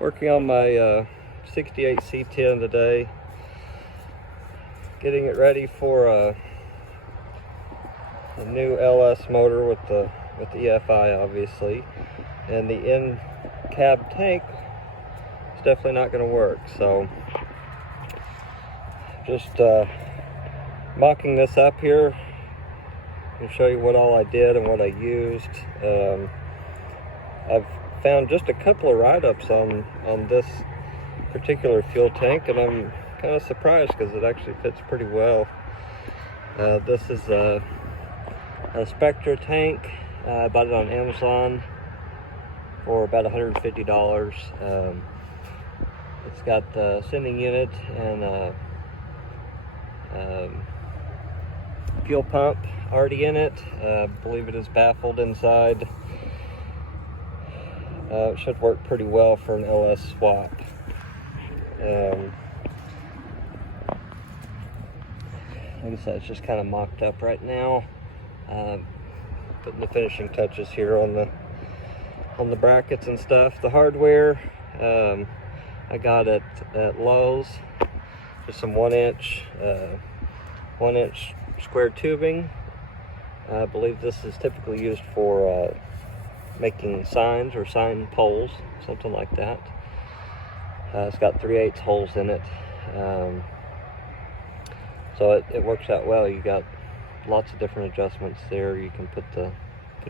Working on my 68 C10 today, getting it ready for a new LS motor with the EFI, obviously, and the in-cab tank is definitely not going to work. So just mocking this up here and show you what all I did and what I used. I've found just a couple of write-ups on this particular fuel tank, and I'm kind of surprised because it actually fits pretty well. This is a Spectra tank. I bought it on Amazon for about $150. It's got the sending unit and fuel pump already in it. I believe it is baffled inside. It should work pretty well for an LS swap. Like I said, it's just kind of mocked up right now. Putting the finishing touches here on the brackets and stuff. The hardware, I got it at Lowe's. Just some 1-inch square tubing. I believe this is typically used for making signs or sign poles, something like that. It's got 3/8 holes in it, so it works out well. You got lots of different adjustments there. You can put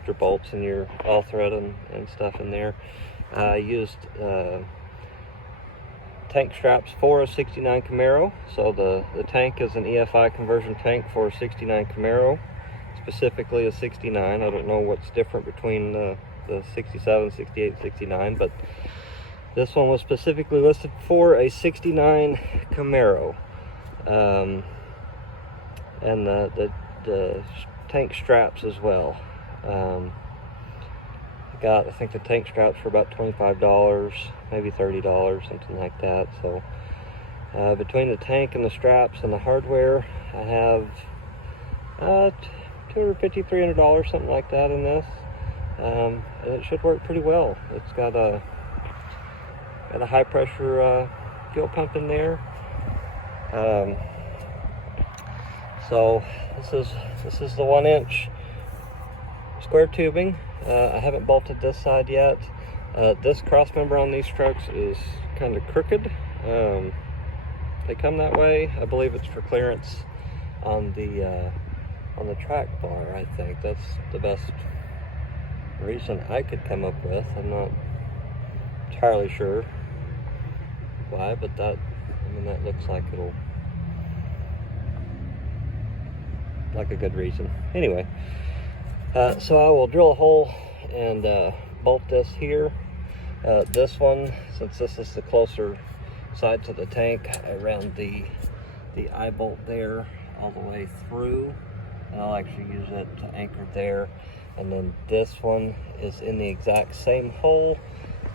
your bolts and your all thread and stuff in there. I used tank straps for a 69 Camaro. So the tank is an EFI conversion tank for a 69 Camaro, specifically a 69. I don't know what's different between the 67, 68, 69, but this one was specifically listed for a 69 Camaro. And the tank straps as well. I think the tank straps for about $25, maybe $30, something like that. So between the tank and the straps and the hardware, I have $250, $300, something like that in this. And it should work pretty well. It's got a high pressure fuel pump in there. So this is the 1-inch square tubing. I haven't bolted this side yet. This cross member on these trucks is kind of crooked. They come that way. I believe it's for clearance on the track bar. I think that's the best reason I could come up with. I'm not entirely sure why, but that looks like it'll like a good reason. Anyway, so I will drill a hole and bolt this here. This one, since this is the closer side to the tank, I ran the eye bolt there all the way through, and I'll actually use it to anchor there. And then this one is in the exact same hole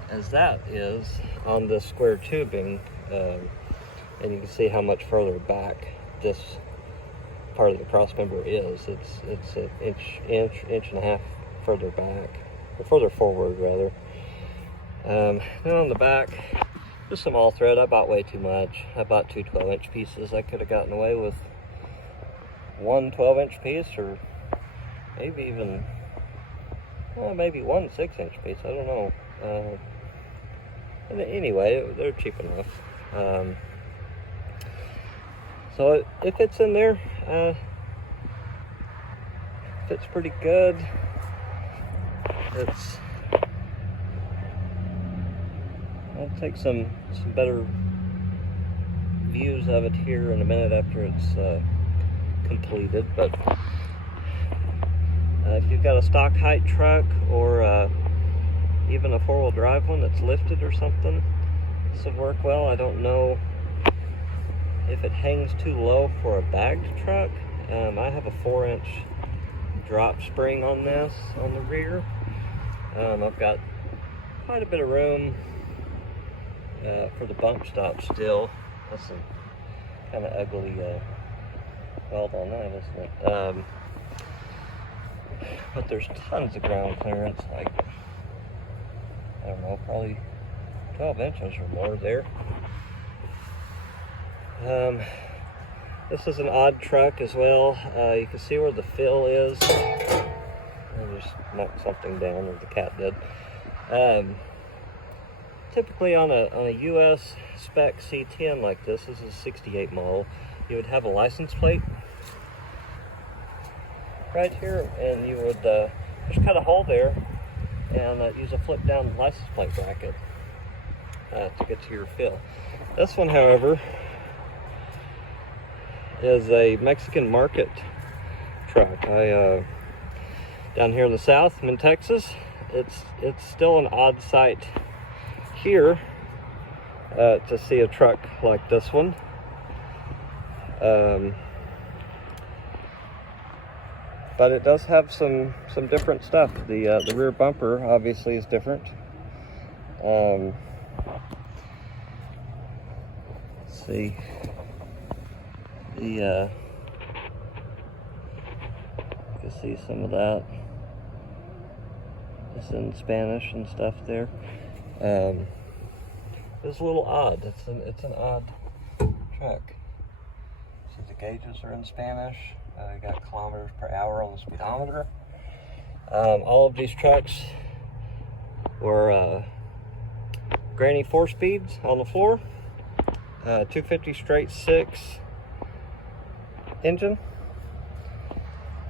as that is on the square tubing, and you can see how much further back this part of the cross member is. It's an inch and a half further back, or further forward rather. Then on the back, just some all thread. I bought way too much. I bought two 12-inch pieces. I could have gotten away with one 12-inch piece, or maybe even maybe one 6-inch piece. I don't know. And anyway, they're cheap enough. So it fits in there. Fits pretty good. I'll take some better views of it here in a minute after it's completed. But if you've got a stock height truck, or even a 4-wheel drive one that's lifted or something, this would work well. I don't know if it hangs too low for a bagged truck. I have a 4-inch drop spring on this on the rear. I've got quite a bit of room for the bump stop still. That's some kind of ugly weld on that, isn't it? But there's tons of ground clearance, like, I don't know, probably 12 inches or more there. This is an odd truck as well. You can see where the fill is. I just knocked something down, or the cat did. Typically on a US spec C10 like this is a 68 model, you would have a license plate right here, and you would just cut a hole there and use a flip down license plate bracket to get to your fill. This one, however, is a Mexican market truck. Down here in the south, I'm in Texas. It's still an odd sight here to see a truck like this one. But it does have some different stuff. The rear bumper obviously is different. Let's see. You can see some of that. It's in Spanish and stuff there. It's a little odd. It's an odd truck. So the gauges are in Spanish. You got kilometers per hour on the speedometer. All of these trucks were granny 4-speeds on the floor. 250 straight 6 engine.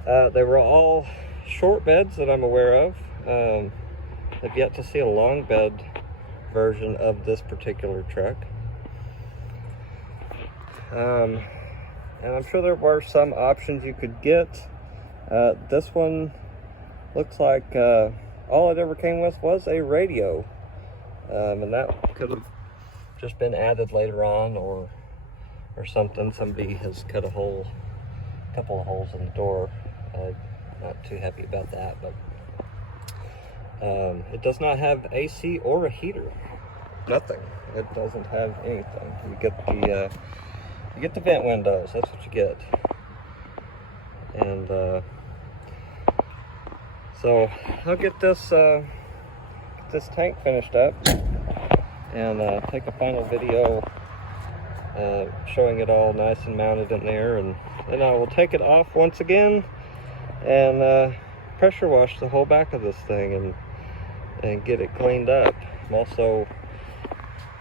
They were all short beds that I'm aware of. I've yet to see a long bed version of this particular truck. And I'm sure there were some options you could get. This one looks like all it ever came with was a radio. And that could have just been added later on, or something. Somebody has cut a couple of holes in the door. Not too happy about that, but it does not have AC or a heater. Nothing. It doesn't have anything. You get the vent windows. That's what you get. And so I'll get this tank finished up and take a final video showing it all nice and mounted in there, and then I will take it off once again and pressure wash the whole back of this thing and get it cleaned up. I'm also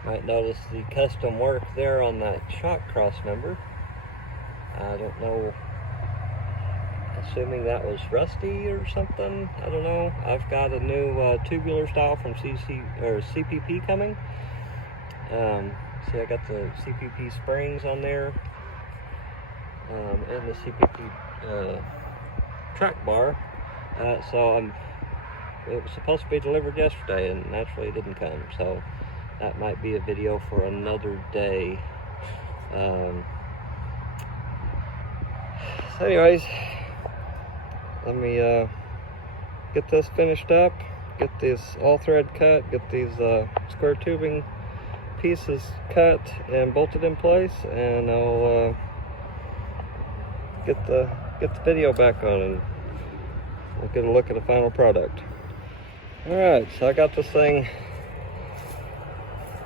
might notice the custom work there on that shock cross member. I don't know, assuming that was rusty or something. I don't know. I've got a new tubular style from CPP coming. See, I got the CPP springs on there, and the CPP track bar. So it was supposed to be delivered yesterday, and naturally it didn't come. So that might be a video for another day. So anyways, let me get this finished up, get this all thread cut, get these square tubing pieces cut and bolted in place, and I'll get the video back on, and we'll get a look at the final product. Alright, so I got this thing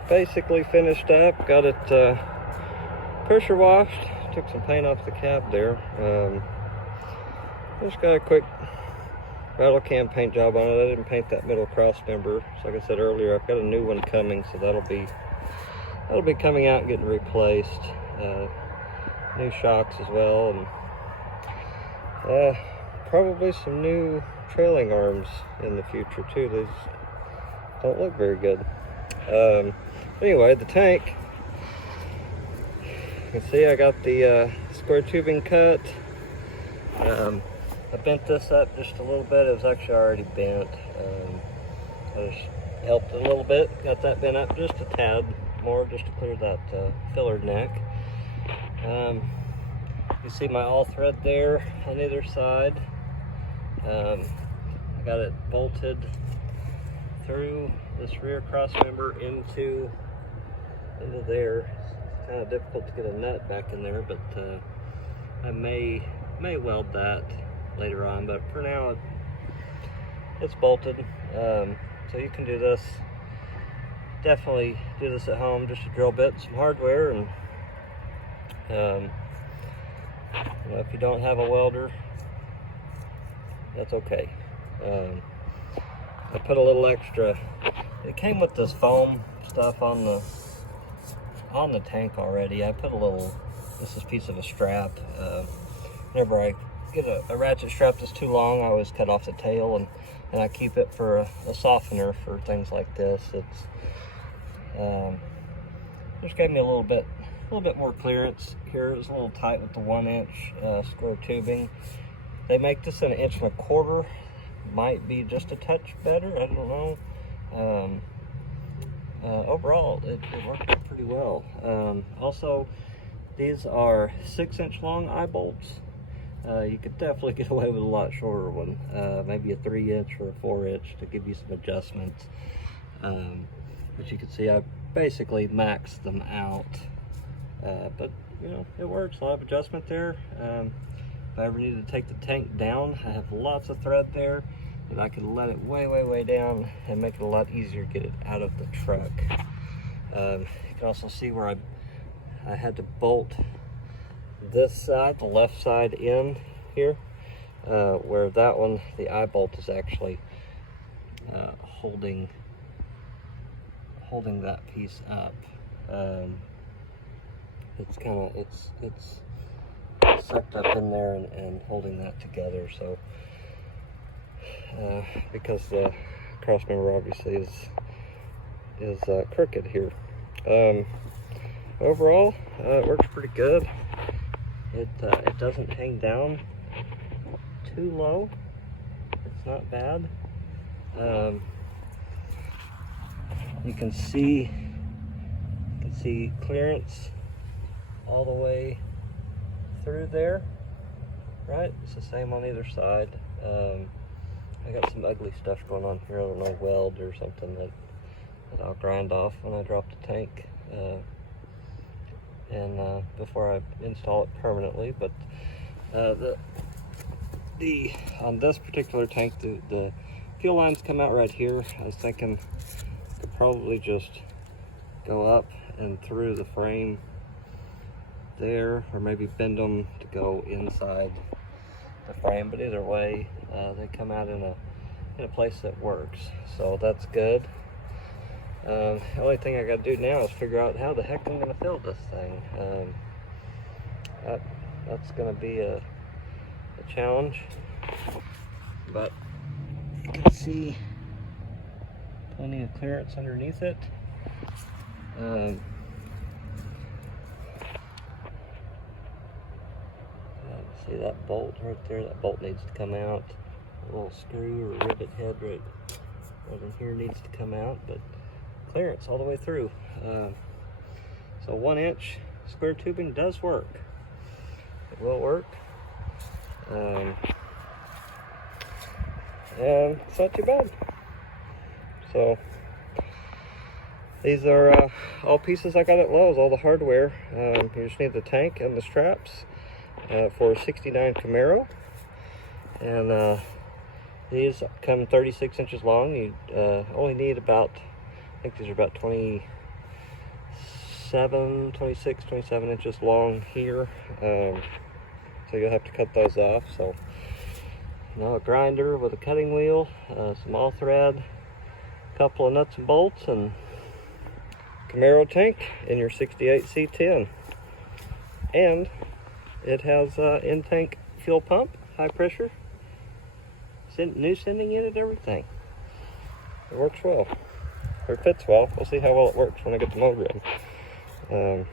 basically finished up, got it pressure washed, took some paint off the cab there. Just got a quick rattle can paint job on it. I didn't paint that middle cross member, so like I said earlier, I've got a new one coming, so that'll be coming out and getting replaced. New shocks as well, and probably some new trailing arms in the future too. These don't look very good. Anyway, the tank, you can see I got the square tubing cut. I bent this up just a little bit. It was actually already bent. I just helped it a little bit, got that bent up just a tad more, just to clear that filler neck. You see my all thread there on either side. I got it bolted through this rear cross member into there. It's kind of difficult to get a nut back in there, but I may weld that later on, but for now it's bolted. So you can do this definitely do this at home, just a drill bit, some hardware, and you know, if you don't have a welder, that's okay. I put a little extra. It came with this foam stuff on the tank already. I put a little. This is a piece of a strap. Whenever I get a ratchet strap that's too long, I always cut off the tail, and I keep it for a softener for things like this. It's just gave me a little bit more clearance here. It was a little tight with the 1-inch square tubing. They make this in 1 1/4 inch. Might be just a touch better, I don't know. Overall, it worked out pretty well. Also, these are 6-inch long eye bolts. You could definitely get away with a lot shorter one, maybe a 3-inch or a 4-inch to give you some adjustments. But you can see I basically maxed them out. But you know, it works. A lot of adjustment there. If I ever needed to take the tank down, I have lots of thread there that I can let it way down and make it a lot easier to get it out of the truck. You can also see where I had to bolt this side, the left side, in here, where that one, the eye bolt is actually holding that piece up. It's kind of it's sucked up in there and holding that together. So because the cross member obviously is crooked here. Overall, it works pretty good. It doesn't hang down too low. It's not bad. You can see clearance all the way through there, right? It's the same on either side. I got some ugly stuff going on here. I don't know, weld or something that I'll grind off when I drop the tank, and before I install it permanently. But on this particular tank, the fuel lines come out right here. I was thinking I could probably just go up and through the frame there, or maybe bend them to go inside the frame. But either way, they come out in a place that works, so that's good. The only thing I got to do now is figure out how the heck I'm going to fill this thing. That's going to be a challenge, but you can see plenty of clearance underneath it. See that bolt right there? That bolt needs to come out. A little screw or rivet head right in here needs to come out, but clearance all the way through. So 1-inch square tubing does work. It will work. And it's not too bad. So these are all pieces I got at Lowe's, all the hardware. You just need the tank and the straps for a '69 Camaro. And these come 36 inches long. You only need about, I think these are about 26, 27 inches long here. So you'll have to cut those off. So, you know, a grinder with a cutting wheel, some all thread, a couple of nuts and bolts, and Camaro tank in your 68 C10. And it has in-tank fuel pump, high pressure, new sending unit, everything. It works well, or it fits well. We'll see how well it works when I get the motor in.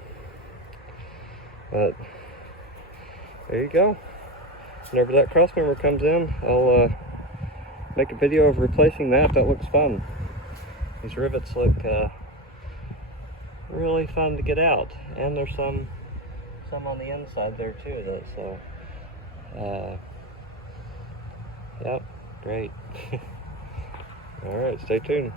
But there you go. Whenever that cross member comes in, I'll make a video of replacing that. That looks fun. These rivets look really fun to get out, and there's some on the inside there too. So yep, great. All right, stay tuned.